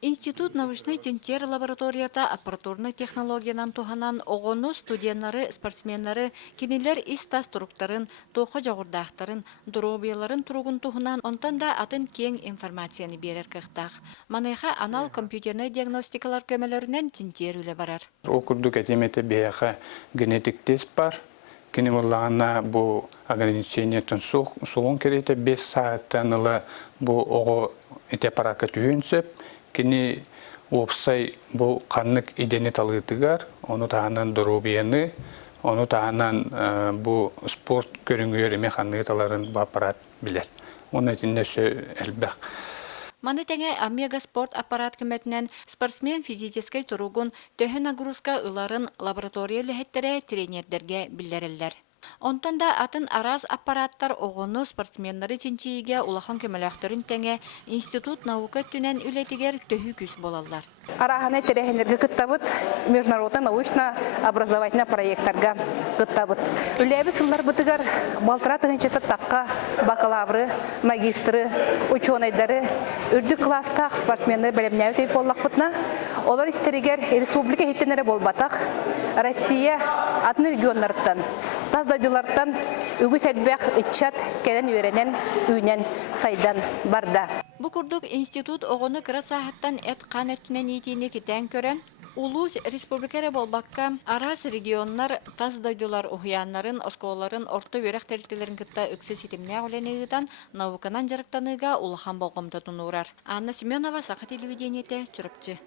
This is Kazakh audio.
Институт научный тентер лабораторията аппаратурный технологиянан туханан оғону студенттары, спортсменнары, кинилер истас туруктарын, тоқы жағырдақтарын, дробияларын туругун туханан онтан да атын кең информацияны берер кықтақ. Манайха анал компьютерный диагностикалар көмелерінен тентер үлі барар. Окурдук әтеметі бейақа генетик тест бар. Кені олағана бұл ограничениятын суғын керейті 5 сағаттан ұлы бұл оғы әте парақа түйінсіп, кені опсай бұл қанлық идені талғытығар, оны тағанан дробияны, оны тағанан бұл спорт көрінгер еме қанлығы таларын бапарат білер. Оны әтінде әлбәқ. Маны тәңе Омега спорт аппарат көмәтінен спортсмен физическай тұруғын төхі нагрузка ыларын лаборатория ләхеттері тренердерге білдерілдер. Онтан да атын араз аппараттар оғыны спортсменлары тенчиеге улахан көмәләқтірін тәңе институт наука түнен үлетігер төхі күс болалар. Араханы терехенерге кыттабыт, международный научно-образовательный проекттарга кыттабыт. Үләбі сыллар бұтығар балтыра тығынчеті таққа бакалавры, магистры, ученыйдары, үрді класстақ спортсменлер бәлемнәу тейп боллақ бұтына. Олар истерігер республика хеттенері болбатақ, Россия атны регионлардан, таздайдылардан үгі сәлбәқ үтчат кәрен үйренен үйнен сайдан барда. Бу курдук институт оғыны кыра сағаттан әт қан өттінен етейіне кетен көрен, Улус республикары болбаққа арас регионнар таздайдылар ұхиянларын, осколарын, орты өрек тәрілтілерін кітті үксі сетімне ғоленігідан науканан жарықтаныға улахан болғымды тұнурар. Анна Семенова, Сақа телевидениеті, Түріпчі.